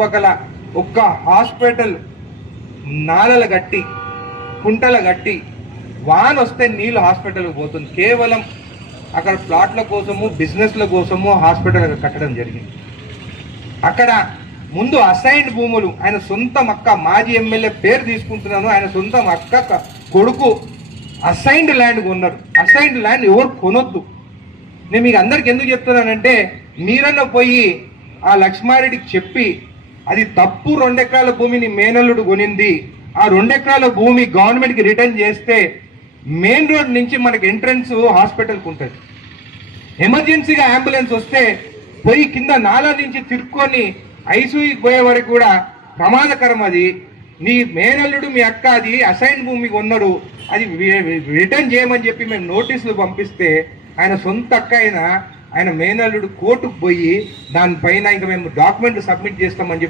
చుట్టుపక్కల ఒక్క హాస్పిటల్ నాలల గట్టి కుంటల గట్టి వాన్ వస్తే నీళ్ళు హాస్పిటల్కి పోతుంది. కేవలం అక్కడ ప్లాట్ల కోసము బిజినెస్ల కోసము హాస్పిటల్ కట్టడం జరిగింది. అక్కడ ముందు అసైన్డ్ భూములు ఆయన సొంత అక్క మాజీ ఎమ్మెల్యే పేరు తీసుకుంటున్నాను ఆయన సొంత అక్క కొడుకు అసైన్డ్ ల్యాండ్ కొన్నారు. అసైన్డ్ ల్యాండ్ ఎవరు కొనొద్దు. నేను మీకు అందరికి ఎందుకు చెప్తున్నానంటే మీరన్న పోయి ఆ లక్ష్మారెడ్డికి చెప్పి అది తప్పు రెండెకరాల భూమిని మేనల్లుడు కొనింది. ఆ రెండెకరాల భూమి గవర్నమెంట్కి రిటర్న్ చేస్తే మెయిన్ రోడ్ నుంచి మనకి ఎంట్రన్స్ హాస్పిటల్కి ఉంటుంది. ఎమర్జెన్సీగా అంబులెన్స్ వస్తే పోయి కింద నాలా నుంచి తిరుక్కొని ఐసీయూకి పోయే వరకు కూడా ప్రమాదకరం అది. నీ మేనల్లుడు మీ అక్క అది అసైన్ భూమి కొన్నారు. అది రిటర్న్ చేయమని చెప్పి మేము నోటీసులు పంపిస్తే ఆయన సొంత అక్క అయిన ఆయన మేనల్లుడు కోర్టుకు పోయి దానిపైన ఇంకా మేము డాక్యుమెంట్ సబ్మిట్ చేస్తామని చెప్పి